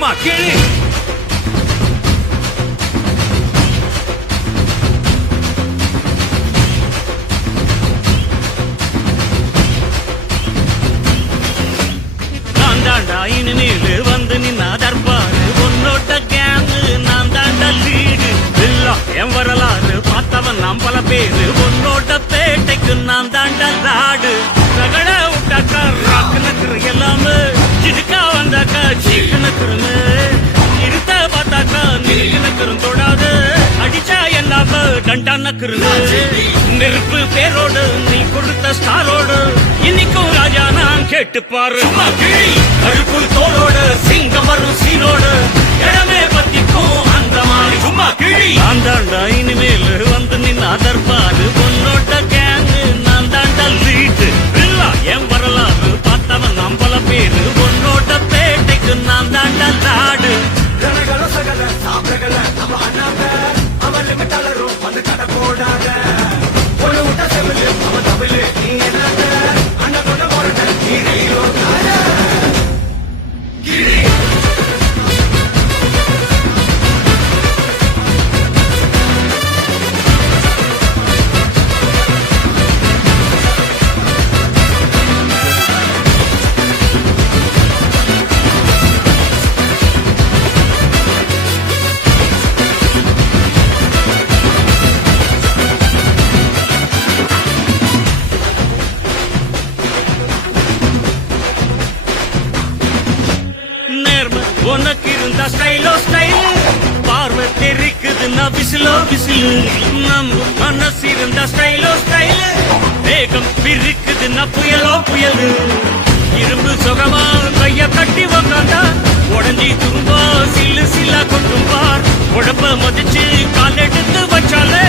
சும்மா கேளு. நான் தாண்டா இனிமேலு வந்து நின்னா தர்பாரு உன்னோட்ட கேங்கு நான் தாண்டா லீடு இல்ல என் வரலாறு பார்த்தவன் நாம் பல பேரு உன்னோட பேட்டைக்கு நான் தாண்டா லாடு ரகட விட்டாக்கா ராக்கு நக்குரு எல்லாமே சிடுக்கா வந்தாக்கா சீக்கு நக்குருன்னு இருத்த பார்த்தாக்கா நிறுக்கு நக்குரும் தொடாது அடிச்சா எல்லாம கண்டா நக்குருன்னு நெருப்பு பேரோடு நீ கொடுத்த ஸ்டாரோடு இன்னைக்கும் ராஜா நான் கேட்டு பாரு கருப்பு தோளோடு சிங்கம் வரும் சீனோடு இடமே பத்திக்கும் அந்த மாதிரி சும்மா கிழி நான் தாண்டா இனிமேல் வந்து நின்னா தர்பாரு உன்னோட கேங்கு நான் தாண்டா லீடு இல்ல என் வரலாறு பார்த்தவன் நாம் பல பேரு உன்னோட பேட்டைக்கு நான் தாண்டா லாடு உனக்கு இருந்த ஸ்டைலோ ஸ்டைல் பார்வை தெரிக்குதுன்னா விசிலோ விசிலு நம்ம மனசு இருந்த ஸ்டைலோ ஸ்டைல் வேகம் பிரிக்குதுன்னா புயலோ புயலு இரும்பு சுகமா கைய கட்டி உக்காந்தா உடஞ்சி துரும்பா சில்லு சில்லா கொட்டும் பார் உடம்ப மதிச்சு கால் எடுத்து வச்சாலே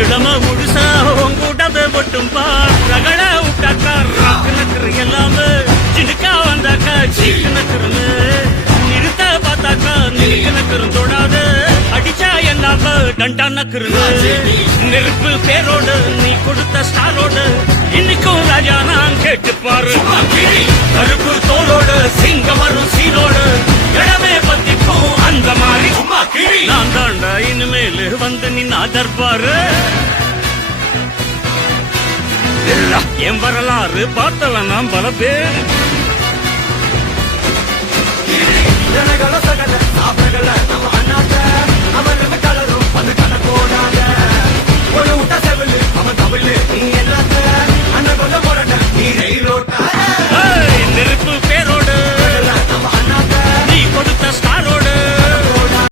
இடம முழுசா உங்கூடத மட்டும் பார் ரகட விட்டாக்கா ராக்கு நக்குரு எல்லாமே சிடுக்கா வந்தாக்கா சீக்கு நக்குருன்னு நிறுத்த பார்த்தாக்கா நிறுக்கு நக்குரும் தொடாது அடிச்சா எல்லாம டண்டா நக்குருன்னு நெருப்பு பேரோடு நீ கொடுத்த ஸ்டாரோடு இன்னைக்கும் ராஜா நான் கேட்டு பாரு கருப்பு தோளோடு சிங்கம் வரும் சீனோடு இடமே பத்திக்கும் அந்த மாதிரி சும்மா கிழி நான் தாண்டா இனிமேல் வந்து நின்னா தர்பாரு என் வரலாறு பார்த்தவன் நாம் பல பேர்